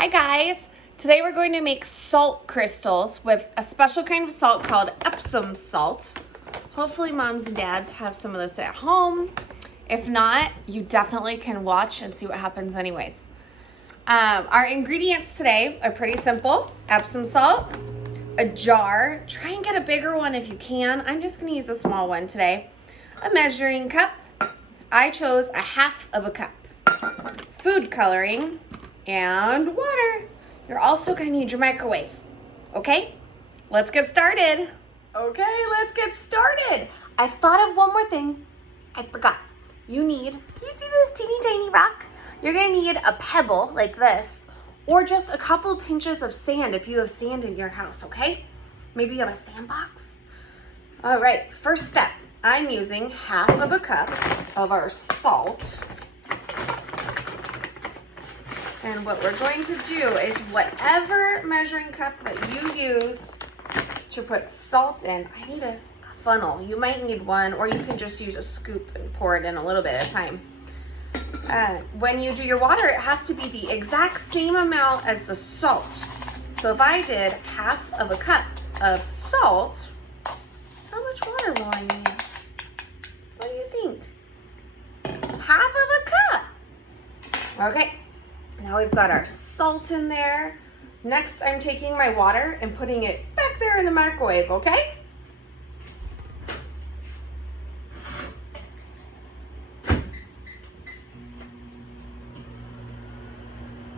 Hi guys! Today we're going to make salt crystals with a special kind of salt called Epsom salt. Hopefully moms and dads have some of this at home. If not, you definitely can watch and see what happens anyways. Our ingredients today are pretty simple. Epsom salt, a jar. Try and get a bigger one if you can. I'm just going to use a small one today. A measuring cup. I chose a half of a cup. Food coloring and water. You're also going to need your microwave. Okay? Let's get started. Okay, let's get started. I thought of one more thing. I forgot. You see this teeny tiny rock? You're gonna need a pebble like this, or just a couple pinches of sand if you have sand in your house, okay? Maybe you have a sandbox. All right, first step. I'm using half of a cup of our salt. And what we're going to do is whatever measuring cup that you use to put salt in, I need a funnel. You might need one, or you can just use a scoop and pour it in a little bit at a time. When you do your water, it has to be the exact same amount as the salt. So if I did half of a cup of salt, how much water will I need? What do you think? Half of a cup. Okay, now we've got our salt in there. Next, I'm taking my water and putting it back there in the microwave, okay?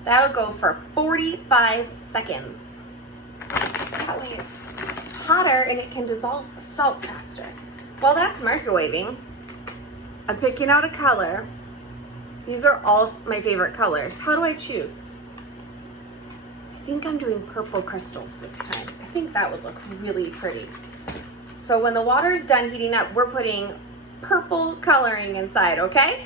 That'll go for 45 seconds. That way it's hotter and it can dissolve the salt faster. While that's microwaving, I'm picking out a color. These are all my favorite colors. How do I choose? I think I'm doing purple crystals this time. I think that would look really pretty. So when the water's done heating up, we're putting purple coloring inside, okay?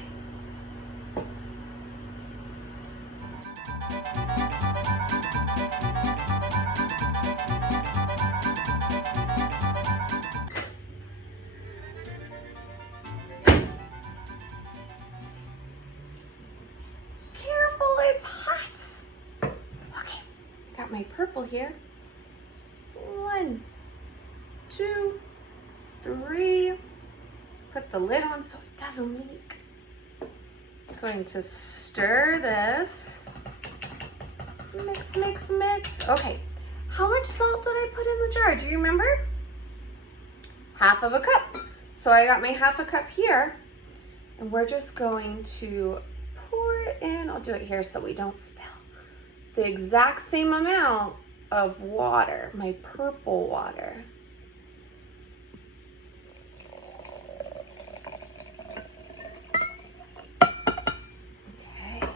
My purple here. 1, 2, 3. Put the lid on so it doesn't leak. Going to stir this. Mix, mix, mix. Okay, how much salt did I put in the jar? Do you remember? Half of a cup. So I got my half a cup here, and we're just going to pour it in. I'll do it here so we don't spill. The exact same amount of water, my purple water. Okay.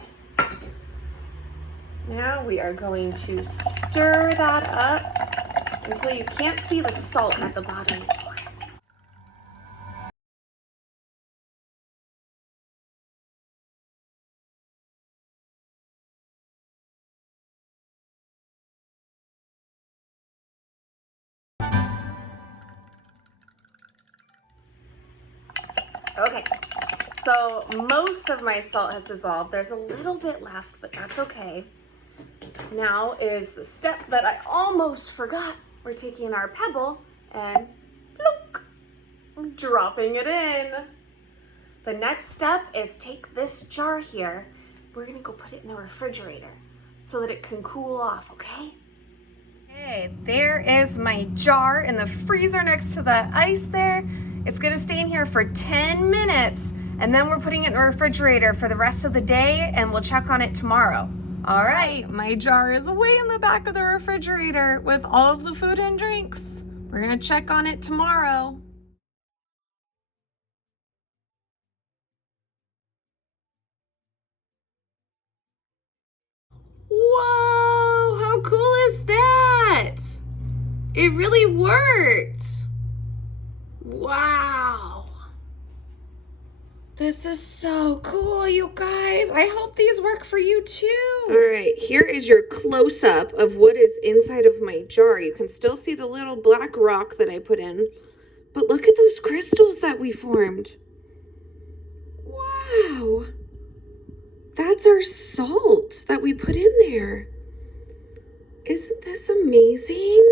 Now we are going to stir that up until you can't see the salt at the bottom anymore. Okay, so most of my salt has dissolved. There's a little bit left, but that's okay. Now is the step that I almost forgot. We're taking our pebble and look, dropping it in. The next step is take this jar here. We're gonna go put it in the refrigerator so that it can cool off, okay? Okay, there is my jar in the freezer next to the ice there. It's gonna stay in here for 10 minutes, and then we're putting it in the refrigerator for the rest of the day, and we'll check on it tomorrow. All right, my jar is way in the back of the refrigerator with all of the food and drinks. We're gonna check on it tomorrow. Whoa, how cool is that? It really worked. Wow. This is so cool, you guys. I hope these work for you too. All right, here is your close-up of what is inside of my jar. You can still see the little black rock that I put in, but look at those crystals that we formed. Wow. That's our salt that we put in there. Isn't this amazing?